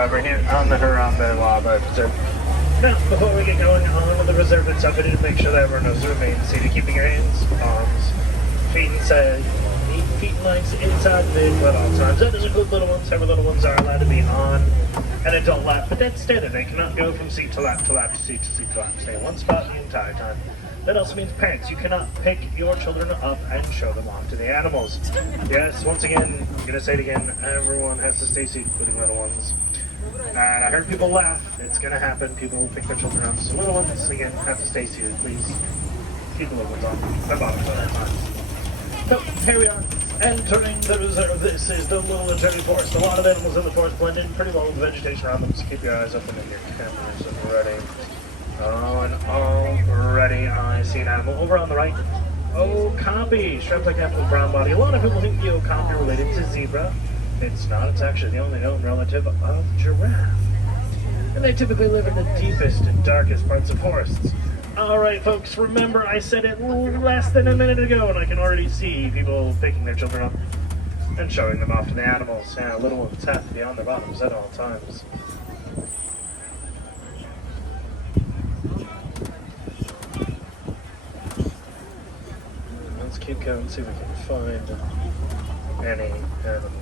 over here on the Harambe Lava Reserve. Now, before we get going on with the reserve itself, I need to make sure that everyone knows the remains. See to keeping your hands, arms, feet inside, feet and legs inside the vehicle at all times. That does include little ones. However, little ones are allowed to be on an adult lap, but that's standard. They cannot go from seat to lap to lap to seat to seat to lap. Stay in one spot the entire time. That also means parents, you cannot pick your children up and show them off to the animals. Yes, once again, I'm going to say it again, everyone has to stay seated, including little ones. And I heard people laugh. It's going to happen. People will pick their children up. So little ones, again, have to stay seated. Please keep the little ones on the bottom at all times. So, here we are, entering the reserve. This is the military forest. A lot of animals in the forest blend in pretty well with the vegetation around them, so keep your eyes open and your cameras ready. Oh, and already I see an animal over on the right. Okapi, shrimp like apple brown body. A lot of people think the okapi are related to zebra. It's not. It's actually the only known relative of giraffe. And they typically live in the deepest and darkest parts of forests. Alright folks, remember I said it less than a minute ago and I can already see people picking their children up and showing them off to the animals. Yeah, little ones have to be on their bottoms at all times. Let's keep going and see if we can find any animals.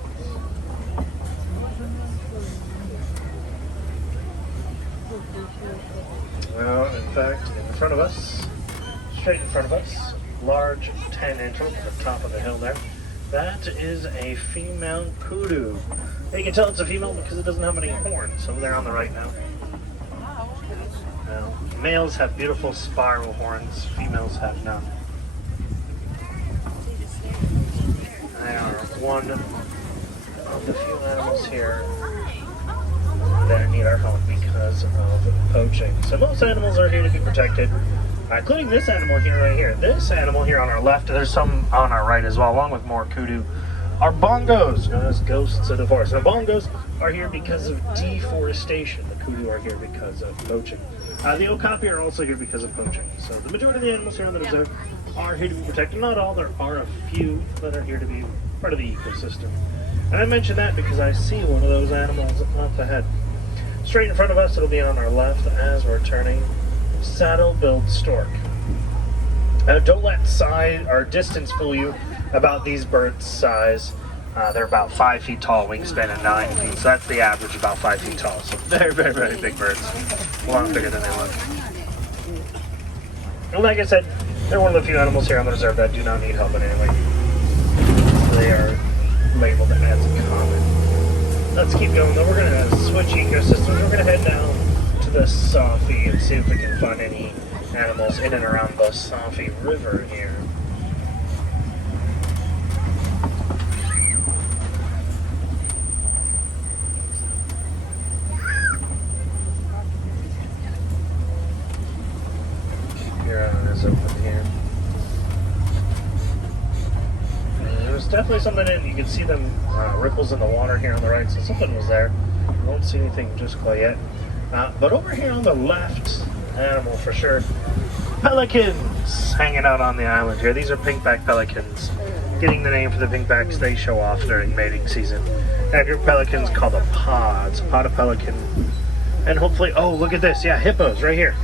Well, in fact, in front of us, straight in front of us, large 10-inch at the top of the hill there, that is a female kudu. You can tell it's a female because it doesn't have any horns, so they're on the right now. Now, males have beautiful spiral horns, females have none. They are one of the few animals here that need our help because of poaching. So most animals are here to be protected, including this animal here right here. This animal here on our left, there's some on our right as well, along with more kudu, are bongos, known as ghosts of the forest. Now bongos are here because of deforestation. The kudu are here because of poaching. The okapi are also here because of poaching. So the majority of the animals here on the reserve are here to be protected. Not all, there are a few that are here to be part of the ecosystem. And I mention that because I see one of those animals up ahead. Straight in front of us, it'll be on our left as we're turning. Saddle-billed stork. Don't let size or distance fool you about these birds' size. They're about 5 feet tall, wingspan of 9 feet. So that's the average, about 5 feet tall. So very, very, very big birds. A lot bigger than they look. And like I said, they're one of the few animals here on the reserve that do not need help in any way. They are labeled as common. Let's keep going though. We're going to switch ecosystems. We're going to head down to the Safi and see if we can find any animals in and around the Safi River here. Your eye is open here. There's definitely something in. You can see them ripples in the water here on the right, so something was there. I don't see anything just quite yet. But over here on the left, animal for sure, pelicans hanging out on the island here. These are pinkback pelicans, getting the name for the pinkbacks they show off during mating season. Have your pelicans called a pod. It's a pod of pelican. And hopefully, oh, look at this. Yeah, hippos right here.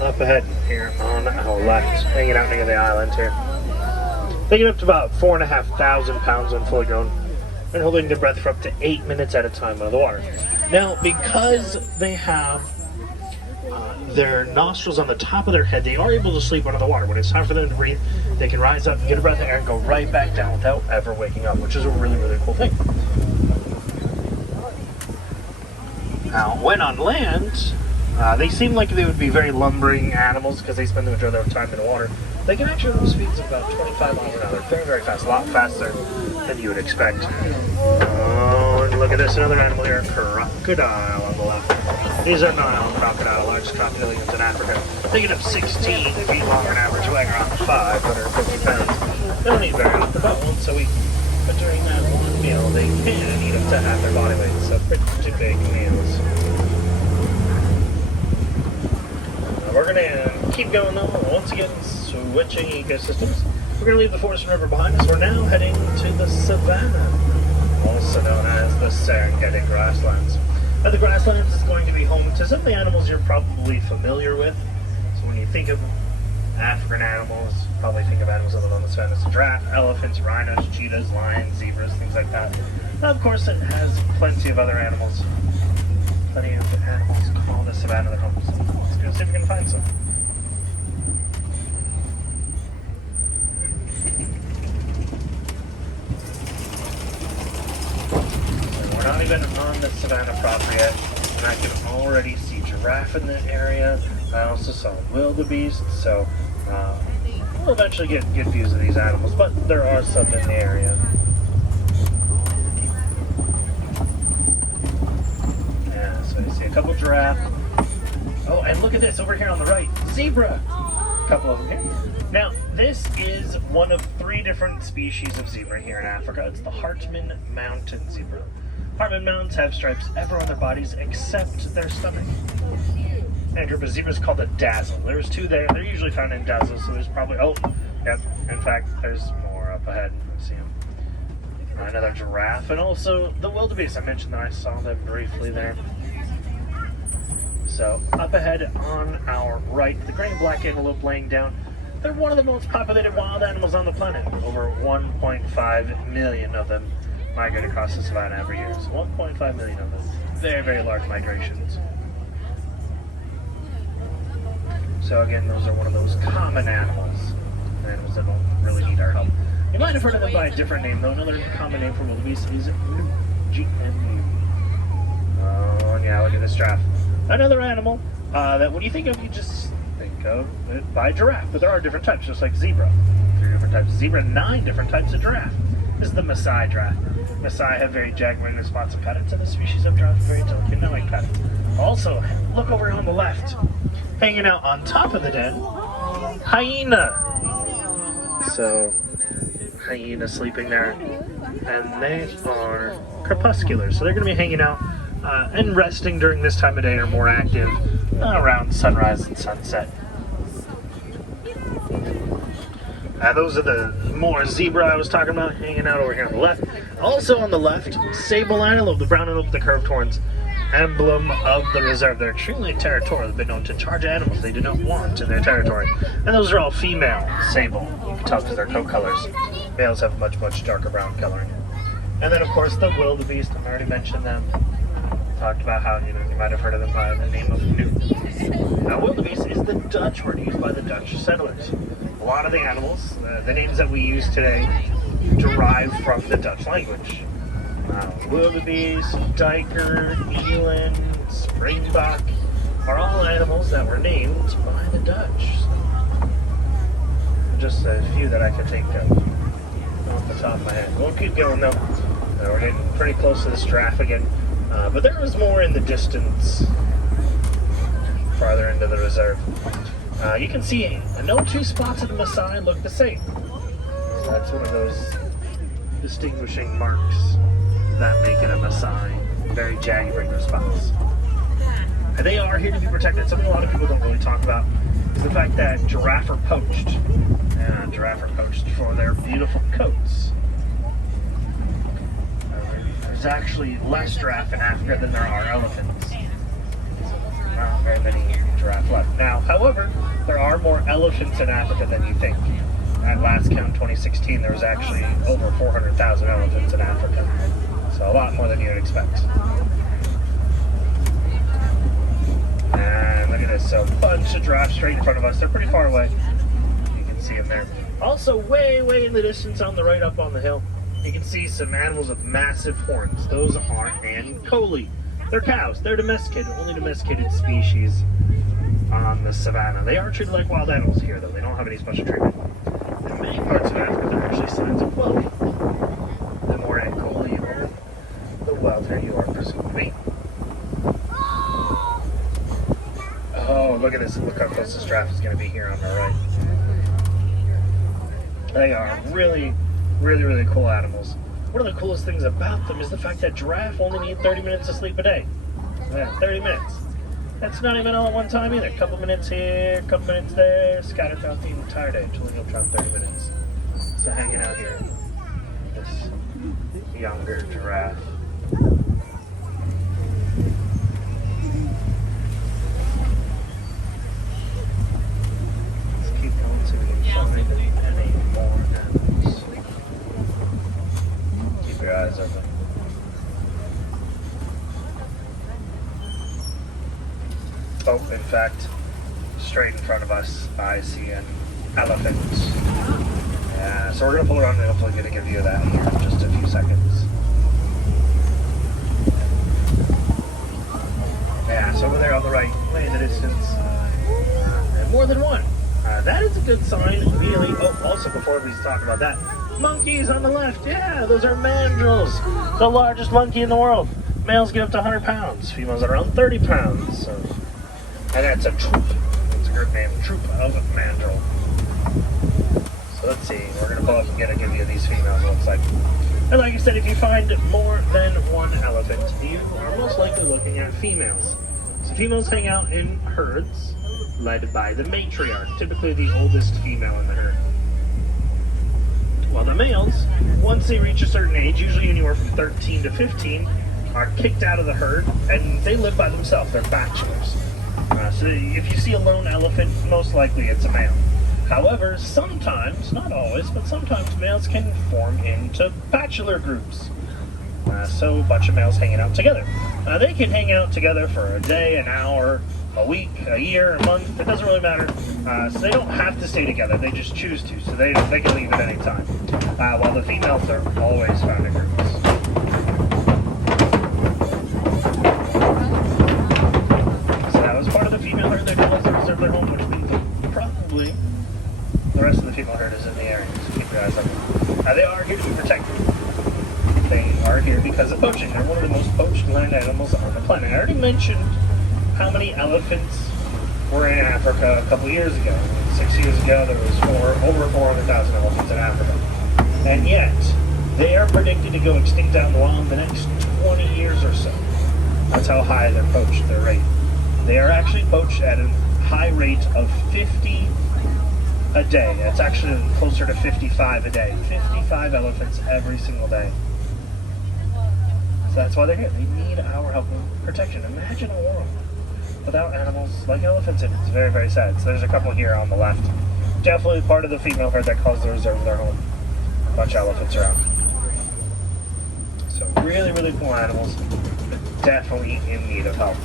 Up ahead here on our left, hanging out near the island here. They get up to about 4,500 pounds when fully grown and holding their breath for up to 8 minutes at a time under the water. Now, because they have their nostrils on the top of their head, they are able to sleep under the water. When it's time for them to breathe, they can rise up, get a breath of air, and go right back down without ever waking up, which is a really, really cool thing. Now, when on land, they seem like they would be very lumbering animals because they spend the majority of their time in the water. They can actually move speeds of about 25 miles an hour. Very, very fast. A lot faster than you would expect. Oh, and look at this. Another animal here. Crocodile on the left. These are Nile crocodile, largest crocodilians in Africa. They get up 16 feet long on average, weighing around 550 pounds. They don't eat very often, about once a week. But during that one meal, they can eat up to half their body weight. So pretty big meals. We're going to keep going though, once again switching ecosystems. We're going to leave the forest and river behind us. We're now heading to the savanna, also known as the Serengeti grasslands. The grasslands is going to be home to some of the animals you're probably familiar with. So when you think of African animals, probably think of animals other than the savannah. So giraffe, elephants, rhinos, cheetahs, lions, zebras, things like that. Now, of course, it has plenty of other animals. Plenty of animals call the savannah their home. So let's go see if we can find some. So we're not even on the savannah proper yet, and I can already see giraffe in the area. I also saw wildebeest, so we'll eventually get good views of these animals, but there are some in the area. Yeah, so you see a couple giraffe. Oh, and look at this over here on the right, zebra. A couple of them here. Now, this is one of 3 different species of zebra here in Africa. It's the Hartmann Mountain zebra. Hartmann mountains have stripes everywhere on their bodies except their stomach. And a group of zebras called a dazzle. There's 2 there. They're usually found in dazzles, so there's probably... Oh, yep. In fact, there's more up ahead. Let's see them. Another giraffe, and also the wildebeest. I mentioned that I saw them briefly there. So, up ahead on our right, the gray and black antelope laying down. They're one of the most populated wild animals on the planet. Over 1.5 million of them migrate across the savannah every year. So 1.5 million of them. Very, very large migrations. So again, those are one of those common animals. Animals that don't really need our help. You might have heard of them by a different name, though. Another common name for wildebeest is GMU. Oh, and yeah, look at this giraffe. Another animal that when you think of, you just think of it by giraffe. But there are different types, just like zebra. 3 different types of zebra, 9 different types of giraffe. This is the Maasai giraffe. Maasai have very jagged regular spots of pattern, and the species of giraffe is very delicate, not like patterns. Also, look over on the left. Hanging out on top of the den, hyena. So, hyena sleeping there, and they are crepuscular, so they're going to be hanging out and resting during this time of day, are more active around sunrise and sunset. Those are the more zebra I was talking about, hanging out over here on the left. Also on the left, sable antelope, the brown antelope with the curved horns. Emblem of the reserve. They're extremely territorial. They've been known to charge animals they do not want in their territory. And those are all female sable. You can tell because their coat colors. Males have much, much darker brown coloring. And then, of course, the wildebeest. I already mentioned them. Talked about how, you might have heard of them by the name of newt. Now, wildebeest is the Dutch word used by the Dutch settlers. A lot of the animals, the names that we use today, derive from the Dutch language. Wildebeest, duiker, eland, springbok are all animals that were named by the Dutch. Just a few that I can think of off the top of my head. We'll keep going though. We're getting pretty close to this giraffe again. But there was more in the distance farther into the reserve. You can see no 2 spots of the Maasai look the same. So that's one of those distinguishing marks that make it a Maasai. Very jagged regular spots. And they are here to be protected. Something a lot of people don't really talk about is the fact that giraffe are poached. Giraffe are poached for their beautiful coats. There's actually less giraffe in Africa than there are elephants. Not very many giraffe left. Now, however, there are more elephants in Africa than you think. At last count, 2016, there was actually over 400,000 elephants in Africa. So a lot more than you would expect. And look at this, so a bunch of giraffes straight in front of us. They're pretty far away. You can see them there. Also, way, way in the distance on the right up on the hill, you can see some animals with massive horns. Those are ankoli. They're cows. They're domesticated, only domesticated species on the savannah. They are treated like wild animals here, though. They don't have any special treatment. In many parts of Africa, there are actually signs of wealth. The more ankoli you are, the wealthier you are, presumably. Oh, look at this. Look how close this giraffe is going to be here on the right. They are really, really, really cool animals. One of the coolest things about them is the fact that giraffe only need 30 minutes of sleep a day. Yeah, 30 minutes. That's not even all at one time either. A couple minutes here, a couple minutes there, scattered throughout the entire day until you'll drop 30 minutes. So hanging out here, this younger giraffe. Oh, in fact, straight in front of us, I see an elephant. Yeah, so we're going to pull around and hopefully get a good view of that here in just a few seconds. Yeah, so over there on the right, way in the distance, and more than one. That is a good sign, really. Oh, also before we talk about that, monkeys on the left. Yeah, those are mandrills, the largest monkey in the world. Males get up to 100 pounds, females are around 30 pounds. So, and that's a troop. It's a group named Troop of Mandrill. So let's see, we're going to pull up and get a good view of these females, it looks like. And like I said, if you find more than one elephant, you are most likely looking at females. So females hang out in herds, led by the matriarch, typically the oldest female in the herd. While the males, once they reach a certain age, usually anywhere from 13 to 15, are kicked out of the herd, and they live by themselves. They're bachelors. So if you see a lone elephant, most likely it's a male. However, sometimes, not always, but sometimes males can form into bachelor groups. So a bunch of males hanging out together. They can hang out together for a day, an hour, a week, a year, a month. It doesn't really matter. So they don't have to stay together. They just choose to. So they can leave at any time. While the females are always found in groups. So that was part of the female herd. They realized they reserved their home, which means probably the rest of the female herd is in the area. So keep your eyes open. They are here to be protected. They are here because of poaching. They're one of the most poached land animals on the planet. I already mentioned how many elephants were in Africa a couple years ago. 6 years ago, there was over 400,000 elephants in Africa. And yet, they are predicted to go extinct out in the wild in the next 20 years or so. That's how high they're poached, their rate. They are actually poached at a high rate of 50 a day. It's actually closer to 55 a day. 55 elephants every single day. So that's why they're here. They need our help and protection. Imagine a world without animals like elephants in it. It's very, very sad. So there's a couple here on the left. Definitely part of the female herd that calls the reserve their home. A bunch of elephants around. So really, really cool animals. But definitely in need of help.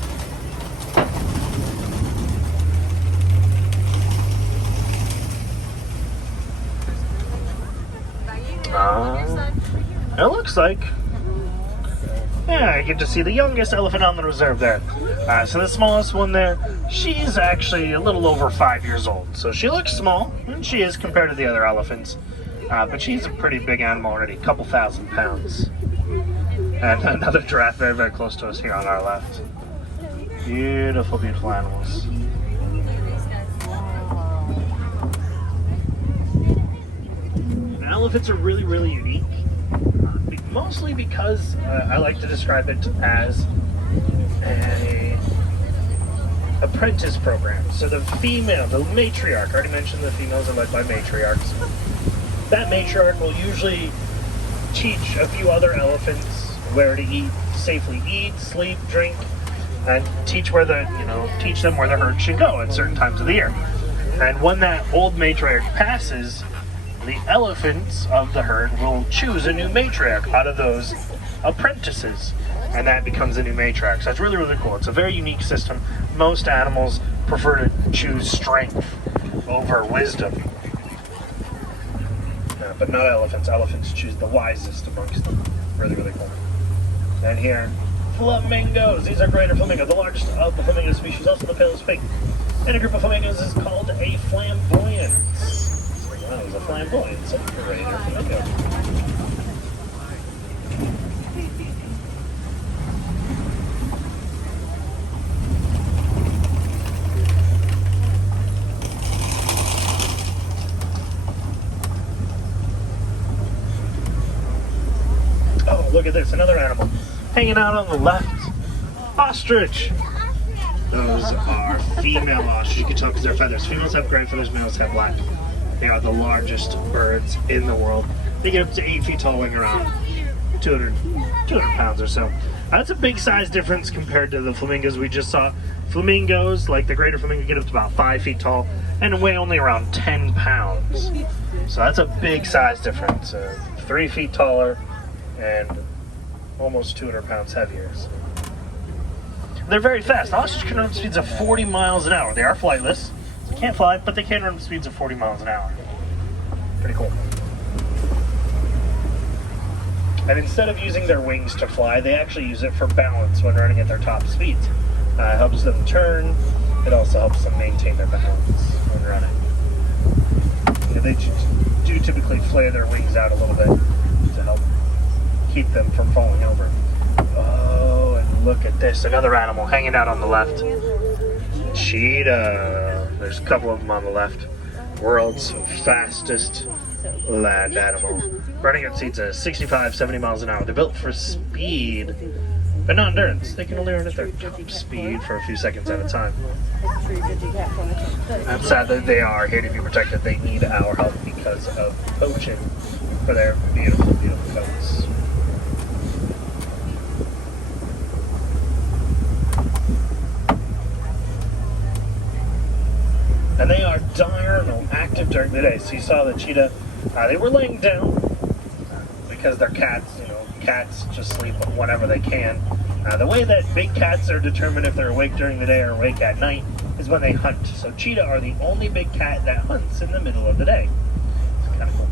It looks like, yeah, I get to see the youngest elephant on the reserve there. So the smallest one there, she's actually a little over 5 years old. So she looks small, and she is compared to the other elephants. But she's a pretty big animal already, a couple thousand pounds. And another giraffe very, very close to us here on our left. Beautiful, beautiful animals. Elephants are really, really unique. Mostly because I like to describe it as a apprentice program. So the female, the matriarch, I already mentioned the females are led by matriarchs. That matriarch will usually teach a few other elephants where to eat, safely eat, sleep, drink, and teach them where the herd should go at certain times of the year. And when that old matriarch passes, the elephants of the herd will choose a new matriarch out of those apprentices, and that becomes a new matriarch. So that's really, really cool. It's a very unique system. Most animals prefer to choose strength over wisdom. But not elephants. Elephants choose the wisest amongst them. Really, really cool. And here, flamingos. These are greater flamingos, the largest of the flamingo species, also the palest pig. And a group of flamingos is called a flamboyance. Wow, it was a flamboyance of a greater flamingo. Oh, look at this, another animal. Hanging out on the left. Ostrich. Those are female ostrich. You can tell because they're feathers. Females have gray feathers, males have black. They are the largest birds in the world. They get up to 8 feet tall, weighing around 200 pounds or so. That's a big size difference compared to the flamingos we just saw. Flamingos, like the greater flamingo, get up to about 5 feet tall and weigh only around 10 pounds. So that's a big size difference. 3 feet taller and almost 200 pounds heavier. So They're very fast. Ostriches can run speeds of 40 miles an hour. They are flightless, so can't fly, but they can run speeds of 40 miles an hour. Pretty cool. And instead of using their wings to fly, they actually use it for balance when running at their top speeds. It helps them turn. It also helps them maintain their balance when running. They do typically flare their wings out a little bit to help keep them from falling over. Oh, and look at this. Another animal hanging out on the left. Cheetah. There's a couple of them on the left. World's fastest land animal. Running at speeds of 65, 70 miles an hour. They're built for speed, but not endurance. They can only run at their top speed for a few seconds at a time. I'm sad that they are here to be protected. They need our help because of poaching for their beautiful, beautiful coats. And they are diurnal, active during the day. So you saw the cheetah, they were laying down because they're cats. Cats just sleep whenever they can. The way that big cats are determined if they're awake during the day or awake at night is when they hunt. So cheetah are the only big cat that hunts in the middle of the day. It's kind of cool.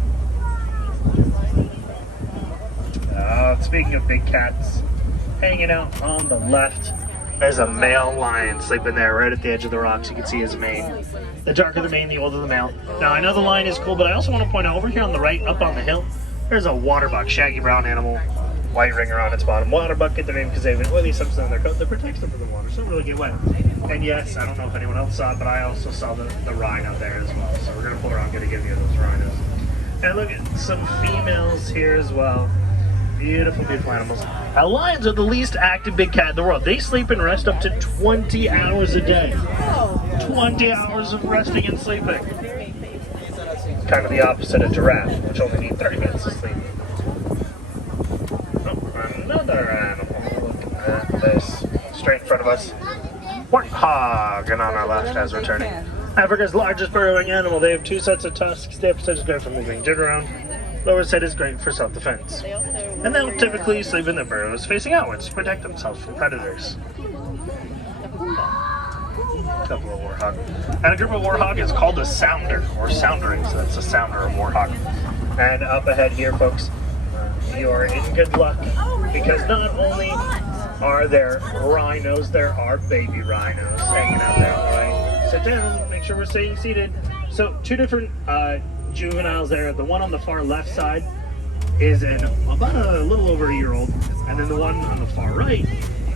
Speaking of big cats, hanging out on the left, there's a male lion sleeping there right at the edge of the rocks. You can see his mane. The darker the mane, the older the male. Now, I know the lion is cool, but I also want to point out over here on the right, up on the hill, there's a waterbuck, shaggy brown animal, white ringer on its bottom. Waterbuck get their name because they have an oily substance in their coat that protects them from the water, so they don't really get wet. And yes, I don't know if anyone else saw it, but I also saw the rhino there as well. So we're going to pull around, going to give you those rhinos. And look at some females here as well. Beautiful, beautiful animals. Now, lions are the least active big cat in the world. They sleep and rest up to 20 hours a day. 20 hours of resting and sleeping. Kind of the opposite of giraffe, which only need 30 minutes of sleep. Oh, another animal. Look at this. Straight in front of us. Warthog, and on our left as we're turning. Africa's largest burrowing animal. They have 2 sets of tusks. The upper set is great for moving jit around. Lower set is great for self-defense. And they'll typically sleep in their burrows facing outwards to protect themselves from predators. A couple of warthog. And a group of warthog is called a sounder, or soundering, so that's a sounder or warthog. And up ahead here, folks, you are in good luck, because not only are there rhinos, there are baby rhinos hanging out there. All right, sit down, make sure we're staying seated. So 2 different juveniles there. The one on the far left side is about a little over a year old, and then the one on the far right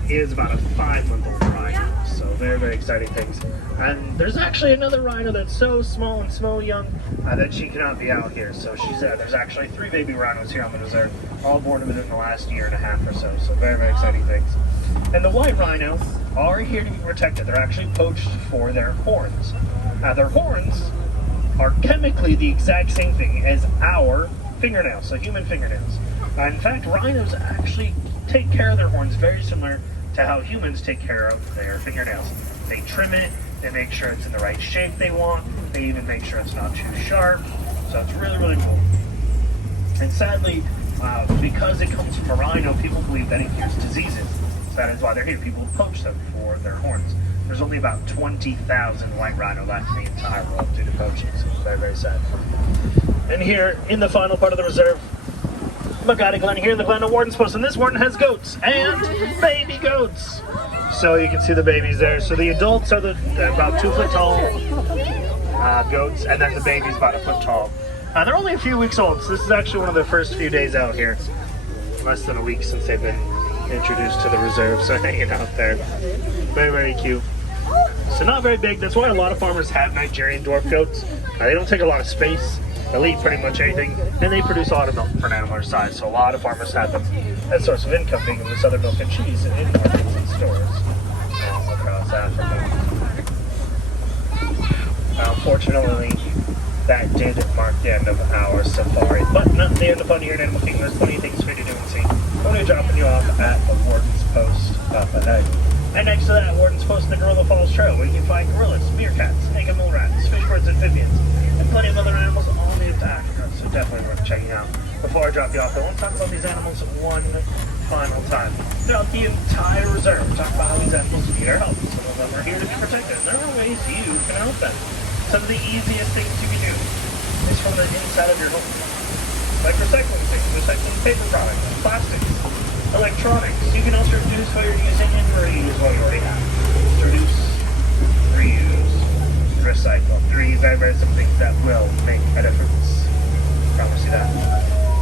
is about a 5-month-old rhino. So very, very exciting things. And there's actually another rhino that's so small and so young that she cannot be out here. So she's there's actually 3 baby rhinos here on the reserve, all born within the last year and a half or so. So very, very exciting things. And the white rhino are here to be protected. They're actually poached for their horns. Their horns are chemically the exact same thing as our fingernails, so human fingernails. In fact, rhinos actually take care of their horns very similar to how humans take care of their fingernails. They trim it, they make sure it's in the right shape they want, they even make sure it's not too sharp, so it's really, really cool. And sadly, because it comes from a rhino, people believe that it cures diseases, so that is why they're here. People poach them for their horns. There's only about 20,000 white rhino left in the entire world due to poaching, so it's very, very sad. And here, in the final part of the reserve, Magadi Glen here in the Glen of Warden's Post, and this warden has goats, and baby goats. So you can see the babies there. So the adults are about 2 foot tall goats, and then the baby's about 1 foot tall. They're only a few weeks old, so this is actually one of their first few days out here. Less than a week since they've been introduced to the reserve, so hanging out there. Very, very cute. So not very big. That's why a lot of farmers have Nigerian dwarf goats. They don't take a lot of space. They'll eat pretty much anything, and they produce a lot of milk for an animal their size. So a lot of farmers have them as a source of income, being able to sell their milk and cheese in markets and stores across Africa. Unfortunately, that did mark the end of our safari, but not the end of fun here in Animal Kingdom. There's plenty of things for you to do and see. I'm going to be dropping you off at the Warden's Post up ahead. And next to that, Warden's Post, the Gorilla Falls Trail, where you can find gorillas, meerkats, naked mole rats, fish birds, amphibians, and plenty of other animals all native to Africa, so definitely worth checking out. Before I drop you off, I want to talk about these animals one final time. Throughout the entire reserve, talk about how these animals need our help. Some of them are here to be protected. There are ways you can help them. Some of the easiest things you can do is from the inside of your home. Like recycling things, recycling paper products, plastics, electronics. You can also reduce what you're using and reuse what you already have. Reduce, reuse, recycle. 3 very simple things that will make a difference. Promise you that.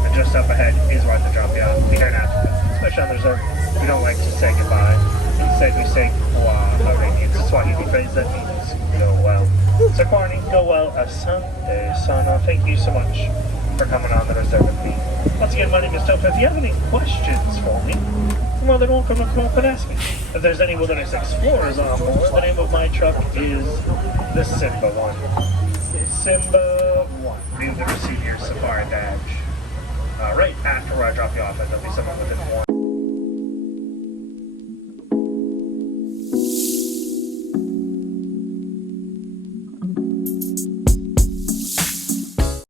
And just up ahead is where to drop you off. We head after this, especially on the reserve. We don't like to say goodbye. Instead, we say "Kwa." Okay, it's a Swahili phrase that means go well. So, Kwarni, go well. Asante sana. Thank you so much for coming on the reserve with me. Once again, my name is Tofa. If you have any questions for me, you're more than welcome to come up and ask me. If there's any Wilderness Explorers on board, the name of my truck is the Simba 1. Simba 1. Be able to receive your safari badge. Right after where I drop you off, and there'll be someone within 1